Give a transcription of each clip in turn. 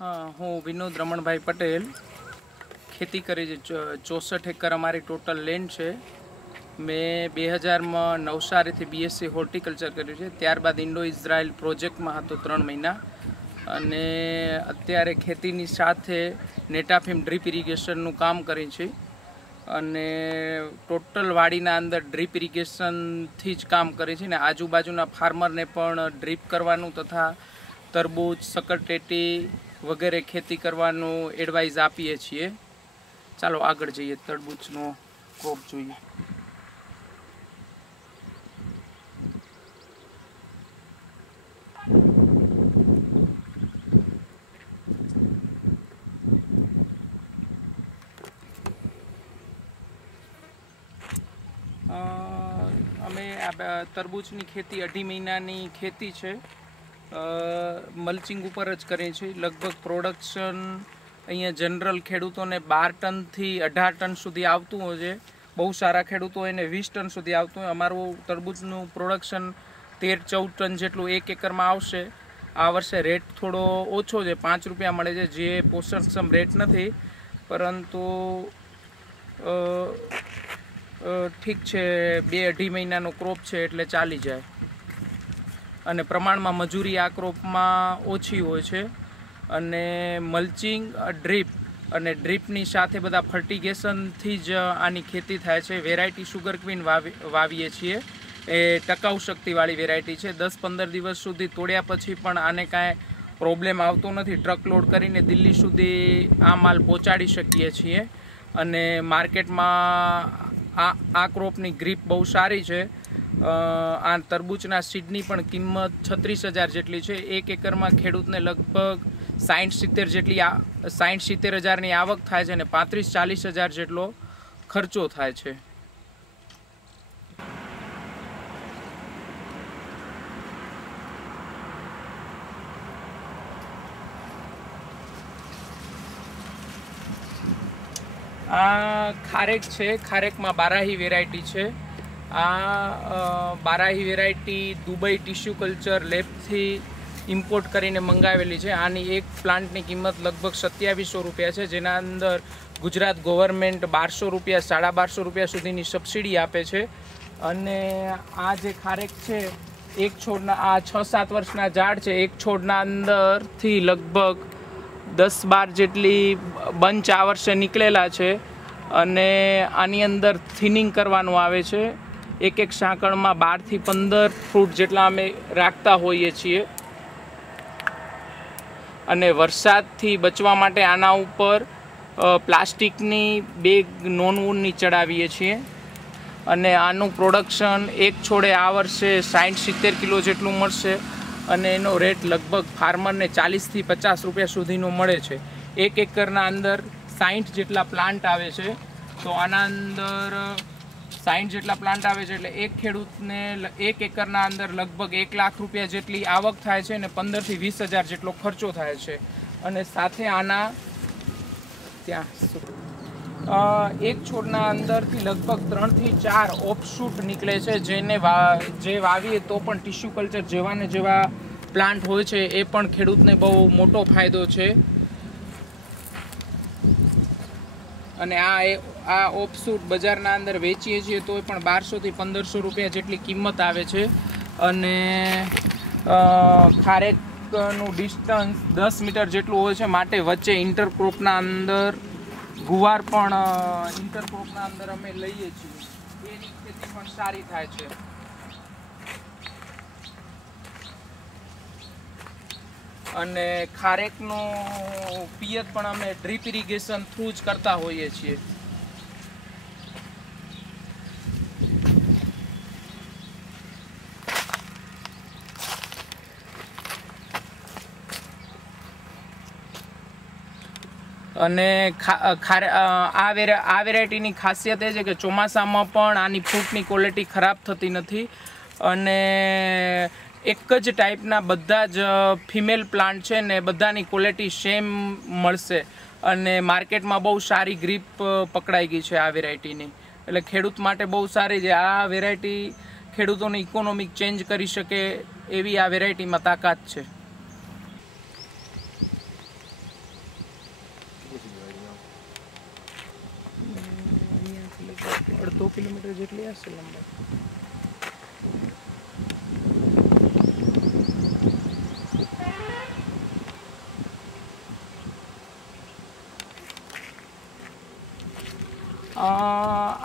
હું વિનોદ રમણભાઈ પટેલ ખેતી કરી છે. 64 એકર અમારી ટોટલ લેન્ડ છે. મેં 2000માં નવસારીથી BSc હોર્ટિકલ્ચર કર્યું છે. ત્યારબાદ ઇન્ડો ઇઝરાયલ પ્રોજેક્ટમાં હતો 3 મહિના, અને અત્યારે ખેતીની સાથે નેટાફિમ ડ્રીપ ઇરિગેશનનું કામ કરી છે. અને ટોટલ વાડીના અંદર ડ્રીપ ઇરિગેશનથી જ કામ કરે છે ને આજુબાજુના ફાર્મરને પણ ડ્રીપ કરવાનું તથા તરબૂચ, સક્કરટેટી વગેરે ખેતી કરવાનું એડવાઇસ આપીએ છીએ. ચાલો આગળ જઈએ, તરબૂચનો ક્રોપ જોઈએ. અમે આ તરબૂચની ખેતી 2.5 મહિનાની ખેતી છે. મલ્ચિંગ ઉપર જ કરીએ છીએ. લગભગ પ્રોડક્શન અહીંયા જનરલ ખેડૂતોને 12 ટનથી 18 ટન સુધી આવતું હોય છે. બહુ સારા ખેડૂતો હોય એને 20 ટન સુધી આવતું હોય. અમારું તરબૂચનું પ્રોડક્શન 13-14 ટન જેટલું 1 એકરમાં આવશે. આ વર્ષે રેટ થોડો ઓછો છે, 5 રૂપિયા મળે છે, જે પોષણક્ષમ રેટ નથી, પરંતુ ઠીક છે. 2-2.5 મહિનાનો ક્રોપ છે એટલે ચાલી જાય. અને પ્રમાણમાં મજૂરી આ ક્રોપમાં ઓછી હોય છે. અને મલ્ચિંગ, ડ્રીપ અને ડ્રીપની સાથે બધા ફર્ટિગેશનથી જ આની ખેતી થાય છે. વેરાયટી સુગર ક્વીન વાવીએ છીએ. એ ટકાઉ શક્તિવાળી વેરાયટી છે. 10-15 દિવસ સુધી તોડ્યા પછી પણ આને કાંઈ પ્રોબ્લેમ આવતો નથી. ટ્રક લોડ કરીને દિલ્હી સુધી આ માલ પહોંચાડી શકીએ છીએ. અને માર્કેટમાં આ ક્રોપની ગ્રીપ બહુ સારી છે. આ તરબૂચના સીડની પણ કિંમત 36,000 જેટલી છે. 1 એકરમાં ખેડૂતને લગભગ 60-70 હજારની આવક થાય છે અને 35-40 હજાર જેટલો ખર્ચો થાય છે. આ ખારેક છે. ખારેકમાં બારાહી વેરાયટી છે. આ Barahi variety Dubai tissue culture લેબથી ઇમ્પોર્ટ કરીને મંગાવેલી છે. આની એક પ્લાન્ટની કિંમત લગભગ 2700 રૂપિયા છે, જેના અંદર ગુજરાત ગવર્મેન્ટ 1200 રૂપિયા, 1250 રૂપિયા સુધીની સબસિડી આપે છે. અને આ જે ખારેક છે, એક છોડના આ 6-7 વર્ષના ઝાડ છે. એક છોડના અંદરથી લગભગ 10-12 જેટલી બંચ આ વર્ષે નીકળેલા છે. અને આની અંદર થિનિંગ કરવાનું આવે છે. એક સાંકળમાં 12 થી 15 ફ્રૂટ જેટલા અમે રાખતા હોઈએ છીએ. અને વરસાદથી બચવા માટે આના ઉપર પ્લાસ્ટિકની બેગ નોનવુડની ચડાવીએ છીએ. અને આનું પ્રોડક્શન એક છોડે આ વર્ષે 60-70 કિલો જેટલું મળશે. અને એનો રેટ લગભગ ફાર્મરને 40 થી 50 રૂપિયા સુધીનો મળે છે. 1 એકરના અંદર 60 જેટલા પ્લાન્ટ આવે છે. તો આના અંદર 60 જેટલા પ્લાન્ટ આવે છે એટલે એક ખેડૂતને 1 એકરના અંદર લગભગ 1 લાખ રૂપિયા જેટલી આવક થાય છે અને 15 થી 20 હજાર જેટલો ખર્ચો થાય છે. અને સાથે આના ત્યાં એક છોડના અંદરથી લગભગ 3 થી 4 ઓફશૂટ નીકળે છે, જે વાવીએ તો પણ ટિશ્યુ કલ્ચર જેવા ને જેવા પ્લાન્ટ હોય છે એ પણ ખેડૂતને બહુ મોટો ફાયદો છે. અને આ ઓફશૂટ બજારના અંદર વેચીએ છીએ તો પણ 1200 થી 1500 રૂપિયા જેટલી કિંમત આવે છે. અને ખારેકનું ડિસ્ટન્સ 10 મીટર જેટલું હોય છે, માટે વચ્ચે ઇન્ટરક્રોપના અંદર ગુવાર પણ ઇન્ટરક્રોપના અંદર અમે લઈએ છીએ. એની ખેતી પણ સારી થાય છે. અને ખારેકનો પિયત પણ અમે ડ્રીપ ઇરિગેશન થ્રુ જ કરતા હોઈએ છીએ. અને આ વેરાયટીની ખાસિયત એ છે કે ચોમાસામાં પણ આની ફ્રૂટની ક્વોલિટી ખરાબ થતી નથી. અને એક જ ટાઈપના બધા જ ફિમેલ પ્લાન્ટ છે ને બધાની ક્વોલિટી સેમ મળશે. અને માર્કેટમાં બહુ સારી ગ્રીપ પકડાઈ ગઈ છે આ વેરાયટીની. એટલે ખેડૂત માટે બહુ સારી છે. આ વેરાયટી ખેડૂતોની ઇકોનોમિક ચેન્જ કરી શકે એવી આ વેરાયટીમાં તાકાત છે. અડધો કિલોમીટર જેટલી હશે લંબાઈ.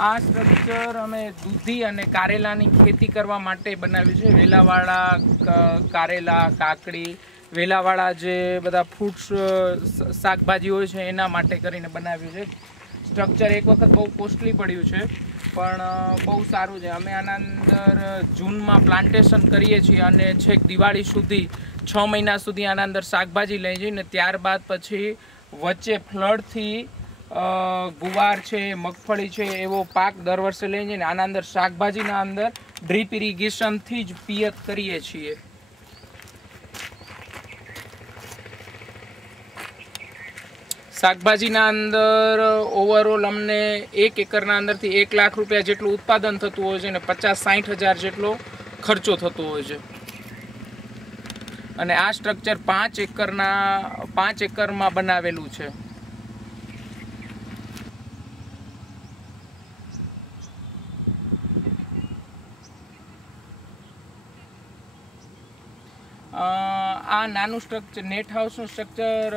આ સ્ટ્રક્ચર અમે દૂધી અને કારેલાની ખેતી કરવા માટે બનાવ્યું છે. વેલાવાળા કારેલા, કાકડી, વેલાવાળા જે બધા ફ્રૂટ્સ શાકભાજી હોય છે એના માટે કરીને બનાવ્યું છે. સ્ટ્રક્ચર એક વખત બહુ કોસ્ટલી પડ્યું છે પણ બહુ સારું છે. અમે આના અંદર જૂનમાં પ્લાન્ટેશન કરીએ છીએ અને છેક દિવાળી સુધી 6 મહિના સુધી આના અંદર શાકભાજી લઈ જઈને ત્યારબાદ પછી વચ્ચે ફ્લડથી ગુવાર છે, મગફળી છે એવો પાક દર વર્ષે લઈ જઈને આના અંદર શાકભાજીના અંદર ડ્રીપ ઇરિગેશનથી જ પિયત કરીએ છીએ. શાકભાજીના અંદર ઓવરઓલ અમને 1 એકરના અંદરથી 1 લાખ રૂપિયા જેટલું ઉત્પાદન થતું હોય છે અને 50-60 હજાર જેટલો ખર્ચો થતો હોય છે. અને આ સ્ટ્રક્ચર 5 એકરમાં બનાવેલું છે. આ નાનું સ્ટ્રક્ચર નેટ હાઉસનું સ્ટ્રક્ચર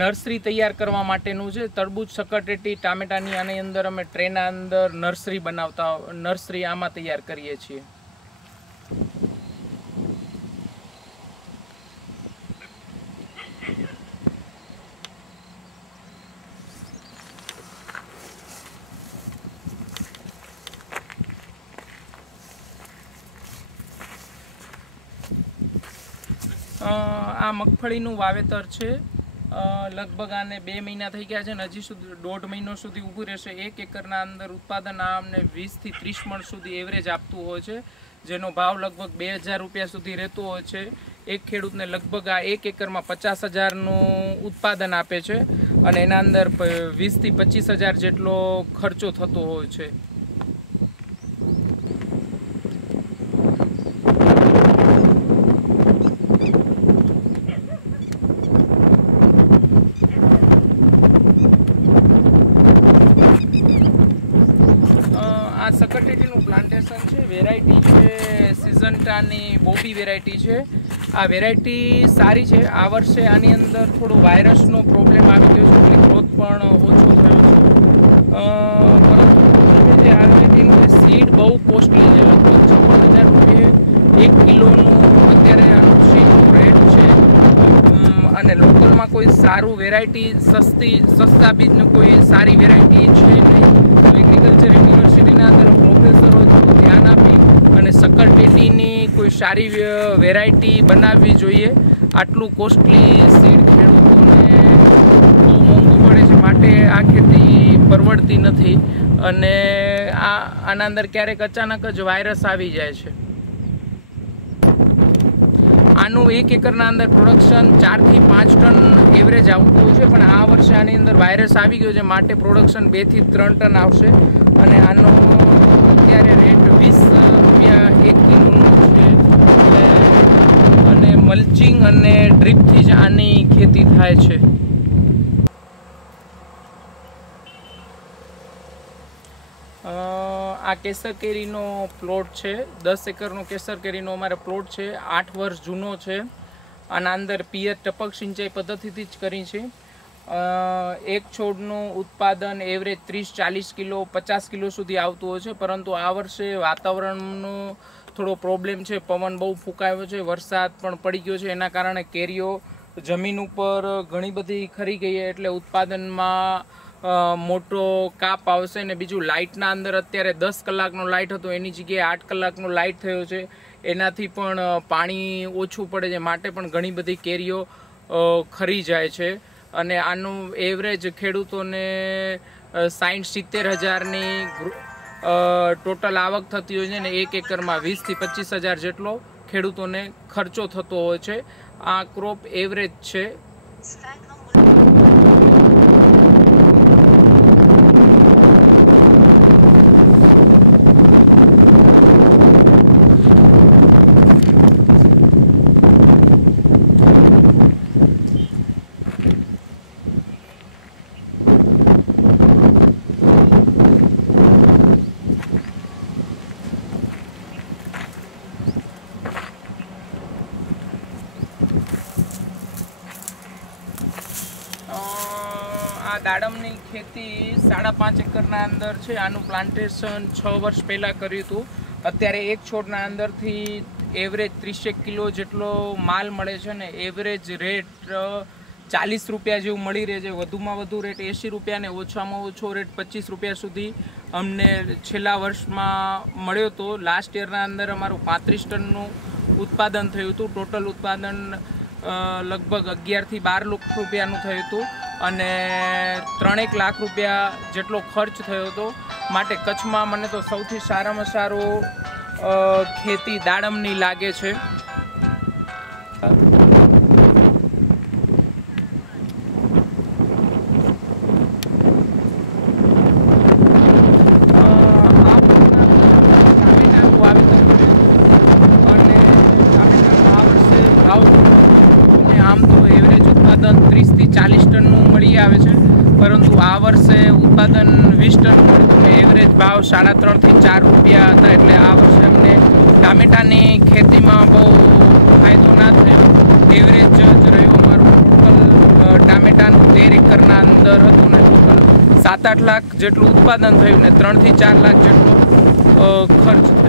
નર્સરી તૈયાર કરવા માટેનું છે. તરબૂચ, સકરટેટી, ટામેટાની આની અંદર અમે ટ્રેના અંદર નર્સરી આમાં તૈયાર કરીએ છીએ. આ મગફળીનું વાવેતર છે. લગભગ આને 2 મહિના થઈ ગયા છે અને હજી સુધી 1.5 મહિનો સુધી ઊભું રહેશે. 1 એકરના અંદર ઉત્પાદન આ અમને 20 થી 30 મણ સુધી એવરેજ આપતું હોય છે, જેનો ભાવ લગભગ 2000 રૂપિયા સુધી રહેતો હોય છે. એક ખેડૂતને લગભગ આ 1 એકરમાં 50,000નું ઉત્પાદન આપે છે અને એના અંદર 20 થી 25,000 જેટલો ખર્ચો થતો હોય છે. આ સકરટેટીનું પ્લાન્ટેશન છે. વેરાયટી છે સિઝન્ટાની બોબી વેરાયટી છે. આ વેરાયટી સારી છે. આ વર્ષે આની અંદર થોડો વાયરસનો પ્રોબ્લેમ આવી ગયો છે એટલે ગ્રોથ પણ ઓછો થયો છે. પરંતુ જે આ વેરાયટીનું સીડ બહુ કોસ્ટલી છે. લગભગ 56,000 રૂપિયા 1 કિલોનું અત્યારે આનું સીડનું રેટ છે. અને લોકલમાં કોઈ સારું વેરાયટી સસ્તા બીજનું કોઈ સારી વેરાયટી છે નહીં. એગ્રીકલ્ચર યુનિવર્સિટીના અંદર પ્રોફેસરો ધ્યાન આપી અને સકરટેટીની કોઈ સારી વેરાયટી બનાવવી જોઈએ. આટલું કોસ્ટલી સીડ ખેડૂતોને બહુ મોંઘું પડે છે, માટે આ ખેતી પરવડતી નથી અને આના અંદર ક્યારેક અચાનક જ વાયરસ આવી જાય છે. આનું 1 એકરના અંદર પ્રોડક્શન 4 થી 5 ટન એવરેજ આવતું હોય છે, પણ આ વર્ષે આની અંદર વાયરસ આવી ગયો છે માટે પ્રોડક્શન 2 થી 3 ટન આવશે અને આનો અત્યારે રેટ 20 રૂપિયા 1 કિલોનો છે. અને મલ્ચિંગ અને ડ્રીપથી જ આની ખેતી થાય છે. આ કેસર કેરીનો પ્લોટ છે. 10 એકરનો કેસર કેરીનો અમારે પ્લોટ છે. 8 વર્ષ જૂનો છે. આના અંદર પિયત ટપક સિંચાઈ પદ્ધતિથી જ કરી છે. એક છોડનું ઉત્પાદન એવરેજ 30-40 કિલો 50 કિલો સુધી આવતું હોય છે, પરંતુ આ વર્ષે વાતાવરણનો થોડો પ્રોબ્લેમ છે. પવન બહુ ફૂંકાયો છે, વરસાદ પણ પડી ગયો છે, એના કારણે કેરીઓ જમીન ઉપર ઘણી બધી ખરી ગઈ એટલે ઉત્પાદનમાં મોટો કાપ આવશે. ને બીજું લાઇટના અંદર અત્યારે 10 કલાકનો લાઇટ હતો એની જગ્યાએ 8 કલાકનો લાઇટ થયો છે. એનાથી પણ પાણી ઓછું પડે છે માટે પણ ઘણી બધી કેરીઓ ખરી જાય છે. અને આનું એવરેજ ખેડૂતોને 60-70 હજારની ટોટલ આવક થતી હોય છે ને 1 એકરમાં 20 થી 25,000 જેટલો ખેડૂતોને ખર્ચો થતો હોય છે. આ ક્રોપ એવરેજ છે. આ દાડમની ખેતી 5.5 એકરના અંદર છે. આનું પ્લાન્ટેશન 6 વર્ષ પહેલાં કર્યું હતું. અત્યારે એક છોડના અંદરથી એવરેજ 30 કિલો જેટલો માલ મળે છે ને એવરેજ રેટ 40 રૂપિયા જેવું મળી રહે છે. વધુમાં વધુ રેટ 80 રૂપિયા ને ઓછામાં ઓછો રેટ 25 રૂપિયા સુધી અમને છેલ્લા વર્ષમાં મળ્યો હતો. લાસ્ટ યરના અંદર અમારું 35 ટનનું ઉત્પાદન થયું હતું. ટોટલ ઉત્પાદન લગભગ 11 થી 12 લાખ રૂપિયાનું થયું હતું અને 3 લાખ રૂપિયા જેટલો ખર્ચ થયો હતો. માટે કચ્છમાં મને તો સૌથી સારામાં સારું ખેતી દાડમની લાગે છે. આમ તો એવરેજ ઉત્પાદન 30 થી 40 ટનનું મળી આવે છે, પરંતુ આ વર્ષે ઉત્પાદન 20 ટન મળ્યું ને એવરેજ ભાવ 3.5 થી 4 રૂપિયા હતા. એટલે આ વર્ષે અમને ટામેટાની ખેતીમાં બહુ ફાયદો ના થયો. એવરેજ જ રહ્યું અમારું. ટોટલ ટામેટાનું 13 એકરના અંદર હતું ને ટોટલ 7-8 લાખ જેટલું ઉત્પાદન થયું ને 3 થી 4 લાખ જેટલો ખર્ચ થયો.